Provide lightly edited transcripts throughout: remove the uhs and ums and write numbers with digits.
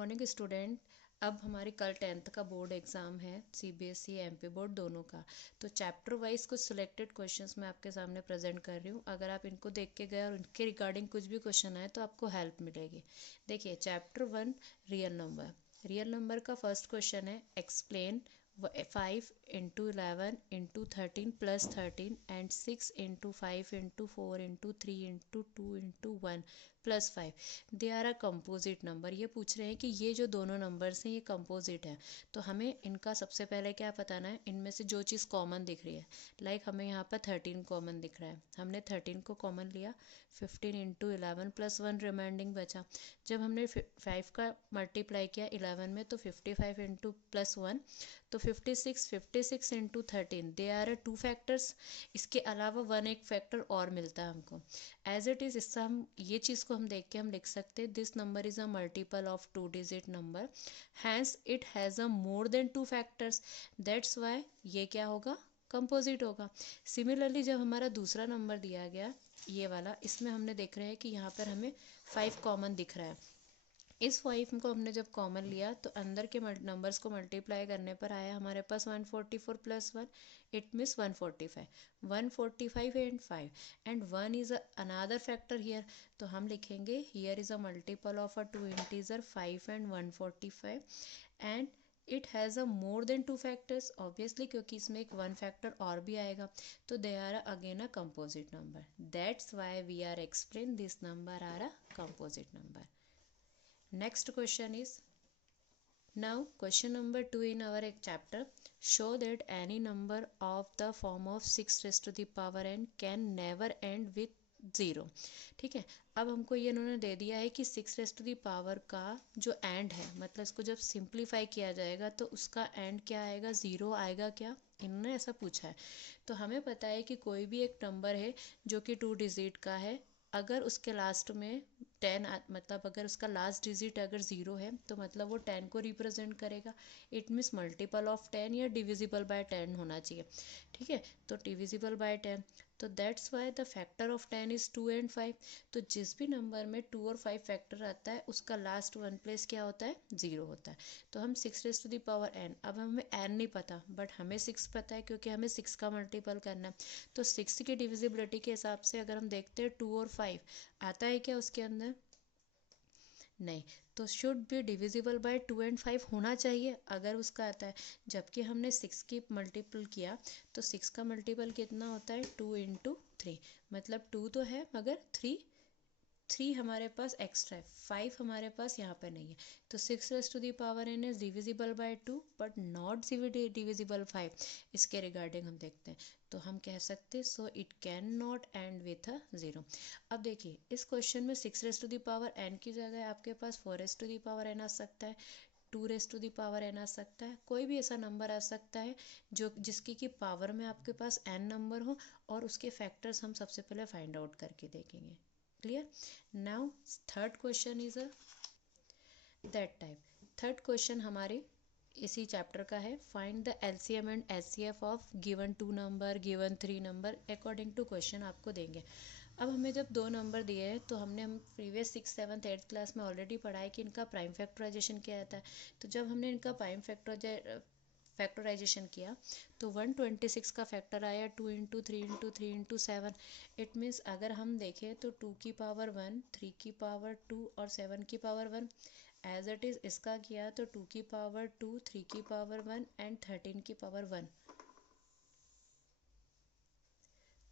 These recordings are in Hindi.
Morning student. अब हमारी कल 10th का बोर्ड एग्ज़ाम है, सीबीएसई एमपी बोर्ड दोनों का। तो चैप्टर वाइज कुछ सिलेक्टेड क्वेश्चंस मैं आपके सामने प्रेजेंट कर रही हूँ। अगर आप इनको देख के गए और उनके रिगार्डिंग कुछ भी क्वेश्चन आए तो आपको हेल्प मिलेगी। देखिए chapter 1 real number. Real number का फर्स्ट क्वेश्चन है explain 5 into 11 into 13 plus 13 and 6 into 5 into 4 into 3 into 2 into 1 plus 5 they are a composite number. ये पूछ रहे हैं कि ये जो दोनों नंबर्स हैं ये कंपोजिट हैं। तो हमें इनका सबसे पहले क्या बताना है, इनमें से जो चीज़ कॉमन दिख रही है। लाइक हमें यहाँ पर 13 कॉमन दिख रहा है, हमने 13 को कॉमन लिया। 15 इंटू 11 प्लस 1 रिमाइंडिंग बचा। जब हमने 5 का मल्टीप्लाई किया 11 में तो 55 इंटू प्लस 1 तो 56। 56 into 13 they are two factors. इसके अलावा 1 एक फैक्टर और मिलता है हमको। एज इट इज़ इससे हम ये चीज़ को हम देख के हम लिख सकते हैं this number is a multiple of 2 digit number, hence it has a more than 2 factors, that's why ये क्या होगा, कंपोजिट होगा। सिमिलरली जब हमारा दूसरा नंबर दिया गया ये वाला, इसमें हमने देख रहे हैं कि यहाँ पर हमें 5 कॉमन दिख रहा है। इस 5 को हमने जब कॉमन लिया तो अंदर के नंबर्स को मल्टीप्लाई करने पर आया हमारे पास 144 plus 1, it means 145। 145 and 5 and 1 is another factor here. तो हम लिखेंगे here is a multiple of a two integer 5 and 145 and it has a more than 2 factors, obviously क्योंकि इसमें एक 1 फैक्टर और भी आएगा। तो they are again a composite number, that's why we are explain this number are a composite number. Next question is, now question number 2 in our chapter, show that any number of the form of 6 raised to the power n can never end with 0। ठीक है, अब हमको ये इन्होंने दे दिया है कि 6 रेस्ट टू दी पावर का जो एंड है, मतलब इसको जब सिंप्लीफाई किया जाएगा तो उसका एंड क्या आएगा, 0 आएगा क्या, इन्होंने ऐसा पूछा है। तो हमें पता है कि कोई भी एक नंबर है जो कि 2 डिजिट का है, अगर उसके लास्ट में 10 मतलब अगर उसका लास्ट डिजिट अगर 0 है तो मतलब वो 10 को रिप्रेजेंट करेगा। इट मीन्स मल्टीपल ऑफ 10 या डिविजिबल बाय 10 होना चाहिए। ठीक है, तो डिविजिबल बाय 10, तो that's why the factor of 10 is 2 and 5। तो जिस भी नंबर में 2 और 5 फैक्टर आता है उसका लास्ट 1 प्लेस क्या होता है, 0 होता है। तो हम 6 raise to the power n, अब हमें n नहीं पता बट हमें 6 पता है क्योंकि हमें 6 का मल्टीपल करना है। तो 6 की डिविजिबिलिटी के हिसाब से अगर हम देखते हैं 2 और 5 आता है क्या उसके अंदर, नहीं, तो should be divisible by 2 and 5 होना चाहिए अगर उसका आता है। जबकि हमने 6 की मल्टीपल किया तो 6 का मल्टीपल कितना होता है, 2 इंटू 3, मतलब 2 तो है मगर 3 हमारे पास एक्स्ट्रा है, 5 हमारे पास यहाँ पर नहीं है। तो 6 raise to the power n is divisible by 2 but not divisible 5। इसके रिगार्डिंग हम देखते हैं तो हम कह सकते हैं so it can not end with a 0। अब देखिए इस क्वेश्चन में 6 raise to the power n की जगह आपके पास 4 raise to the power n आ सकता है, 2 raise to the power n आ सकता है, कोई भी ऐसा नंबर आ सकता है जो जिसकी की पावर में आपके पास n नंबर हो और उसके फैक्टर्स हम सबसे पहले फाइंड आउट करके देखेंगे। Clear. Now third question is that type. Third question हमारे इसी चैप्टर का है, find the LCM and HCF of given 2 number given 3 number according to question आपको देंगे। अब हमें जब 2 नंबर दिए हैं तो हम प्रीवियस 6, 7, 8 क्लास में ऑलरेडी पढ़ा है कि इनका प्राइम फैक्टराइजेशन क्या आता है। तो जब हमने इनका प्राइम फैक्टराइजेशन किया तो 126 का फैक्टर आया 2 into 3 into 3 into 7। It means अगर हम देखें तो 2 की पावर 1, 3 की पावर 2 और 7 की पावर 1। एज इट इज़ इसका किया तो 2 की पावर 2, 3 की पावर 1 एंड 13 की पावर 1।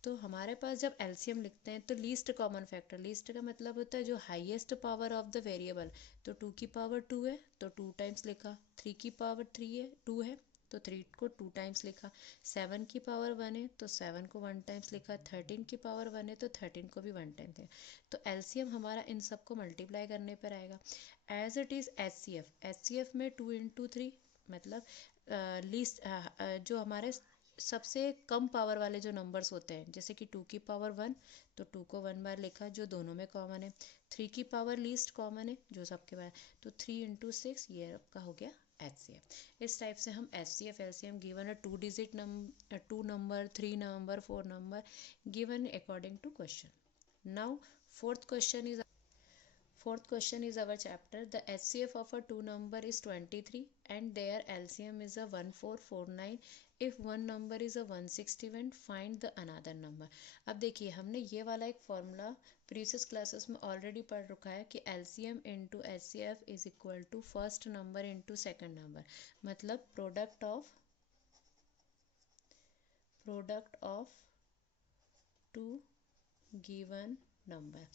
तो हमारे पास जब एलसीएम लिखते हैं तो लीस्ट कॉमन फैक्टर, लीस्ट का मतलब होता है जो highest power of the variable. तो 2 की पावर 2 है तो 2 टाइम्स लिखा, 3 की पावर 3 है 2 है तो 3 को 2 टाइम्स लिखा, 7 की पावर 1 है तो 7 को 1 टाइम्स लिखा, 13 की पावर 1 है तो 13 को भी 1 टाइम्स लिखा। तो एलसीएम हमारा इन सबको मल्टीप्लाई करने पर आएगा। As it is HCF, HCF में 2 इंटू 3 मतलब लीस्ट जो हमारे सबसे कम पावर वाले जो नंबर्स होते हैं, जैसे कि 2 की पावर 1 तो 2 को 1 बार लिखा जो दोनों में कॉमन है, 3 की पावर लीस्ट कॉमन है जो सबके पास, तो 3 इंटू 6 ये आपका हो गया एचसीएफ। इस टाइप से हम HCF LCM given a 2 digit 2 number 3 number 4 number given according to question. Now fourth question is, Fourth question is our chapter. The HCF of a two number is 23 and their LCM is a 1449. If one number is a 161, find the another number. अब देखिए हमने ये वाला एक फॉर्मूला प्रीवियस क्लासेस में ऑलरेडी पढ़ रखा है कि LCM into HCF is equal to first number into second number, मतलब product of two given number.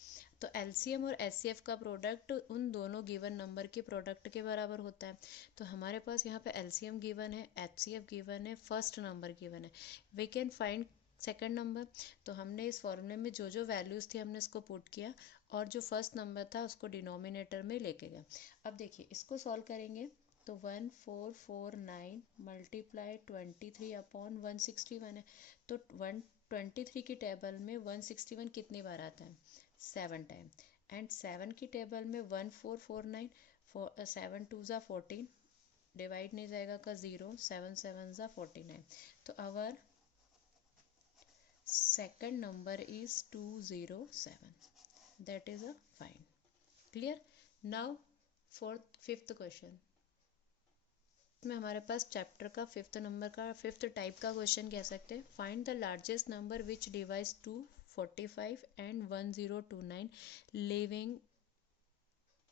तो LCM और HCF का प्रोडक्ट उन दोनों गिवन नंबर के प्रोडक्ट के बराबर होता है। तो हमारे पास यहाँ पे LCM गिवन है, HCF गिवन है, फर्स्ट नंबर गिवन है। We can find second number. तो हमने इस फॉर्मूले में जो जो वैल्यूज़ थी हमने इसको पुट किया और जो फर्स्ट नंबर था उसको डिनोमिनेटर में लेके गया। अब देखिए इसको सॉल्व करेंगे तो 1449 मल्टीप्लाई 23 अपॉन 161 है। तो 123 की टेबल में 161 कितनी बार आता है? 7 टाइम। एंड 7 की टेबल में 1449, 7 2 ज़ा 14, डिवाइड नहीं जाएगा का 0, 7 7 ज़ा 49। तो our second number is 207. That is a fine. Clear? Now fifth question में हमारे पास चैप्टर का फिफ्थ टाइप का क्वेश्चन कह सकते हैं। Find the largest number which divides 245 and 1029 living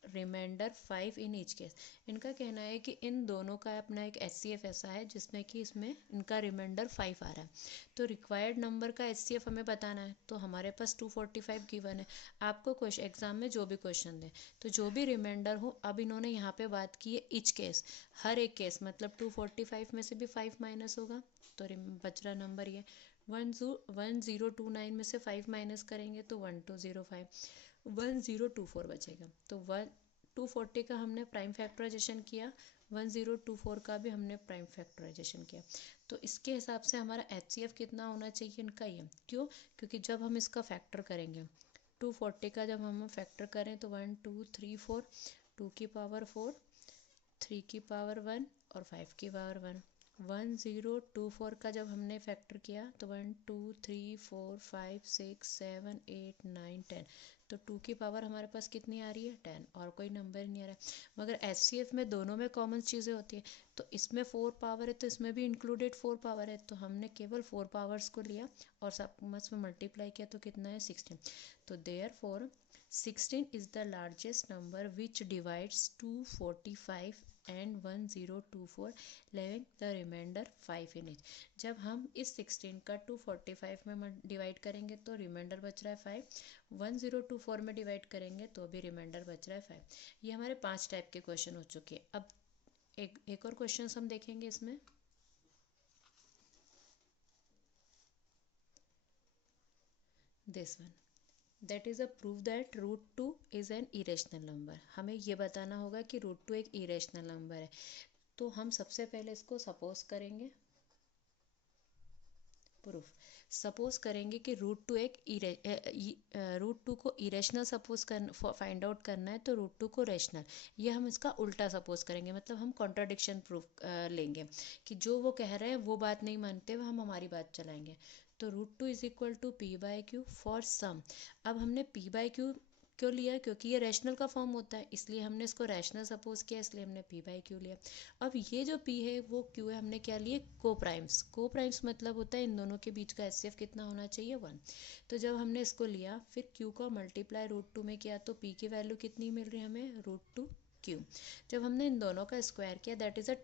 remainder 5 in each case. इनका कहना है कि इन दोनों का अपना एक HCF ऐसा है जिसमें कि इसमें इनका रिमाइंडर 5 आ रहा है। तो रिक्वायर्ड नंबर का HCF हमें बताना है। तो हमारे पास 245 गिवन है। आपको क्वेश्चन एग्जाम में जो भी क्वेश्चन दे तो जो भी रिमाइंडर हो, अब इन्होंने यहाँ पे बात की है ईच केस, हर एक केस, मतलब 245 में से भी 5 माइनस होगा तो बच रहा नंबर ये 1029 में से 5 माइनस करेंगे तो 1205, 1024 बचेगा। तो 240 का हमने प्राइम फैक्टराइजेशन किया, 1024 का भी हमने प्राइम फैक्टराइजेशन किया। तो इसके हिसाब से हमारा HCF कितना होना चाहिए इनका ये, क्यों? क्योंकि जब हम इसका फैक्टर करेंगे 240 का जब हम फैक्टर करें तो 1 2 3 4, 2 की पावर 4, 3 की पावर 1 और 5 की पावर 1। 1024 का जब हमने फैक्टर किया तो 1 2 3 4 5 6 7 8 9 10, तो 2 की पावर हमारे पास कितनी आ रही है? 10, और कोई नंबर नहीं आ रहा है। मगर HCF में दोनों में कॉमन चीज़ें होती है, तो इसमें 4 पावर है तो इसमें भी इंक्लूडेड 4 पावर है, तो हमने केवल 4 पावर्स को लिया और सब में मल्टीप्लाई किया तो कितना है? 16। तो therefore 16 is the largest number which divides 245 and 1024, leaving the remainder 5 in each। जब हम इस 16 का 245 में डिवाइड करेंगे तो रिमाइंडर बच रहा है 5, 1024 में डिवाइड करेंगे तो भी रिमाइंडर बच रहा है 5। ये हमारे 5 टाइप के क्वेश्चन हो चुके हैं। अब एक और क्वेश्चन हम देखेंगे इसमें। This one, that is a prove that √2 is an irrational number. हमें ये बताना होगा कि √2 एक इरेशनल नंबर है। तो हम सबसे पहले इसको सपोज करेंगे, प्रूफ सपोज करेंगे कि √2 एक √2 को इरेशनल सपोज फाइंड आउट करना है तो √2 को रेशनल, ये हम इसका उल्टा सपोज करेंगे, मतलब हम कॉन्ट्राडिक्शन प्रूफ लेंगे कि जो वो कह रहे हैं वो बात नहीं मानते हुए हम हमारी बात चलाएंगे। तो √2 is equal to P/Q for some. अब हमने P/Q क्यों लिया? क्योंकि ये रैशनल का फॉर्म होता है, इसलिए हमने इसको रैशनल सपोज किया, इसलिए हमने P/Q लिया। अब ये जो P है वो Q है, हमने क्या लिए? कोप्राइम्स। कोप्राइम्स मतलब होता है इन दोनों के बीच का HCF कितना होना चाहिए? 1। तो जब हमने इसको लिया फिर Q को मल्टीप्लाई √2 में किया तो P की वैल्यू कितनी मिल रही है हमें? √2Q। जब हमने इन दोनों का स्क्वायर किया, that is a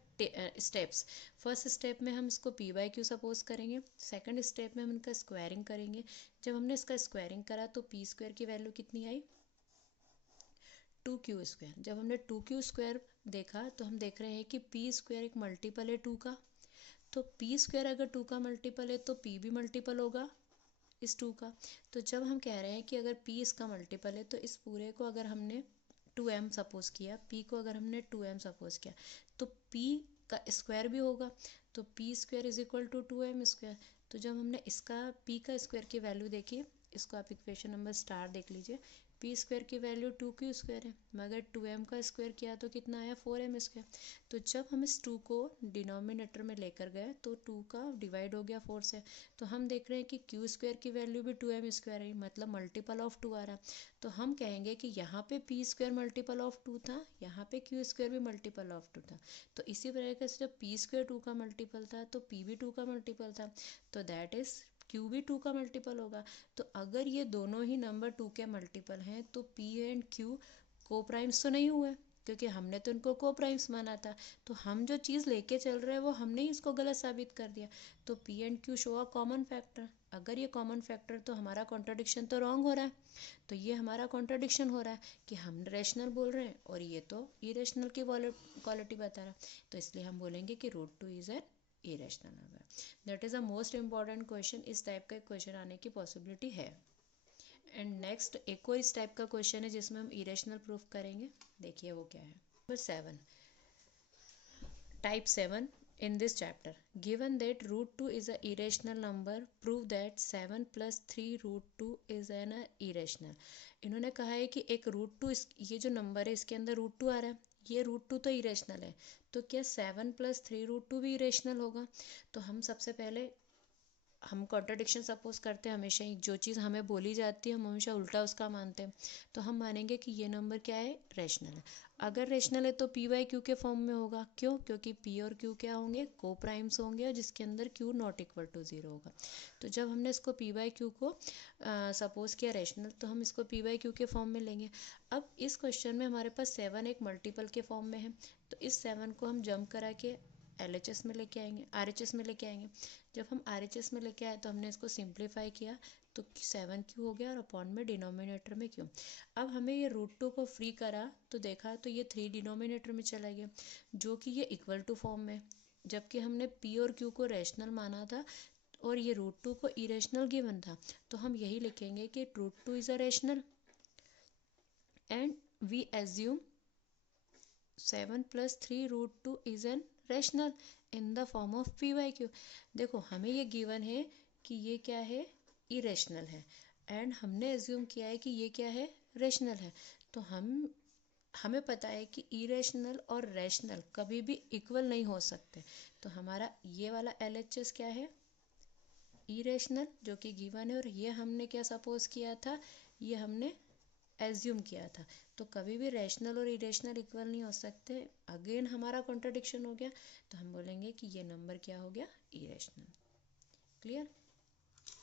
steps. First step में हम इसको P/Q सपोज करेंगे, सेकंड स्टेप में हम इनका स्क्वायरिंग करेंगे। जब हमने इसका स्क्वायरिंग करा तो P² की वैल्यू कितनी आई? 2Q²। जब हमने 2Q² देखा तो हम देख रहे हैं कि P² एक मल्टीपल है 2 का, तो P² अगर 2 का मल्टीपल है तो P भी मल्टीपल होगा इस 2 का। तो जब हम कह रहे हैं कि अगर P इसका मल्टीपल है तो इस पूरे को अगर हमने 2m सपोज किया, P को अगर हमने 2m सपोज किया तो P का स्क्वायर भी होगा, तो P² is equal to 2m²। तो जब हमने इसका P का स्क्वायर की वैल्यू देखी, इसको आप इक्वेशन नंबर स्टार देख लीजिए, पी स्क्वायर की वैल्यू 2q² है, मगर 2m का स्क्वायर किया तो कितना आया 4m²। तो जब हम इस 2 को डिनोमिनेटर में लेकर गए तो 2 का डिवाइड हो गया 4 से, तो हम देख रहे हैं कि q² की वैल्यू भी 2m² है, मतलब मल्टीपल ऑफ 2 आ रहा है। तो हम कहेंगे कि यहाँ पे p² मल्टीपल ऑफ 2 था, यहाँ पे q² भी मल्टीपल ऑफ 2 था। तो इसी प्रकार से जब p² 2 का मल्टीपल था तो p भी 2 का मल्टीपल था, तो दैट इज q भी 2 का मल्टीपल होगा। तो अगर ये दोनों ही नंबर 2 के मल्टीपल हैं तो p एंड q को प्राइम्स तो नहीं हुए, क्योंकि हमने तो इनको को प्राइम्स माना था। तो हम जो चीज़ लेके चल रहे हैं वो हमने ही इसको गलत साबित कर दिया। तो p and q show a common factor. अगर ये कॉमन फैक्टर तो हमारा कॉन्ट्राडिक्शन तो रॉन्ग हो रहा है। तो ये हमारा कॉन्ट्राडिक्शन हो रहा है कि हम रैशनल बोल रहे हैं और ये तो इरेशनल की क्वालिटी बता रहा है। तो इसलिए हम बोलेंगे कि √2 is an irrational number. That is a most important question. इस टाइप का क्वेश्चन आने की पॉसिबिलिटी है। एंड नेक्स्ट एक और इस टाइप का क्वेश्चन है जिसमें हम इरेशनल प्रूफ करेंगे। देखिए वो क्या है। Number 7, type 7 in this chapter. Given that √2 is a irrational number, prove that 7 plus 3 √2 is an irrational. इन्होंने कहा है कि एक √2 ये जो नंबर है इसके अंदर √2 आ रहा है, ये √2 तो इरेशनल है, तो क्या 7 plus 3 √2 भी इरेशनल होगा? तो हम सबसे पहले हम कॉन्ट्राडिक्शन सपोज करते हैं। हमेशा ही जो चीज़ हमें बोली जाती है हम हमेशा उल्टा उसका मानते हैं। तो हम मानेंगे कि ये नंबर क्या है, रेशनल है। अगर रेशनल है तो पी बाई क्यू के फॉर्म में होगा। क्यों? क्योंकि पी और क्यू क्या होंगे, को प्राइम्स होंगे, और जिसके अंदर क्यू नॉट इक्वल टू 0 होगा। तो जब हमने इसको पी बाई क्यू को सपोज किया रेशनल, तो हम इसको पी बाई क्यू के फॉर्म में लेंगे। अब इस क्वेश्चन में हमारे पास 7 एक मल्टीपल के फॉर्म में है, तो इस 7 को हम जंप करा के LHS में लेके आएंगे, RHS में लेके आएंगे। जब हम RHS में लेके आए तो हमने इसको सिंप्लीफाई किया तो 7q हो गया और अपॉन में डिनोमिनेटर में q। अब हमें ये √2 को फ्री करा तो देखा तो ये 3 डिनोमिनेटर में चला गया, जो कि ये इक्वल टू फॉर्म में, जबकि हमने p और q को रैशनल माना था और ये √2 को इरेशनल गिवन था। तो हम यही लिखेंगे कि √2 is a rational and we assume 7 plus 3 √2 is an rational in the form of p by q। देखो हमें ये गिवन है कि ये क्या है, इरेशनल है, एंड हमने एज्यूम किया है कि ये क्या है, रेशनल है। तो हमें पता है कि इरेशनल और रैशनल कभी भी इक्वल नहीं हो सकते। तो हमारा ये वाला LHS क्या है, इरेशनल, जो कि गिवन है, और ये हमने क्या सपोज किया था, ये हमने एज्यूम किया था। तो कभी भी रैशनल और इरेशनल इक्वल नहीं हो सकते। अगेन हमारा कॉन्ट्राडिक्शन हो गया, तो हम बोलेंगे कि ये नंबर क्या हो गया, इरेशनल। क्लियर?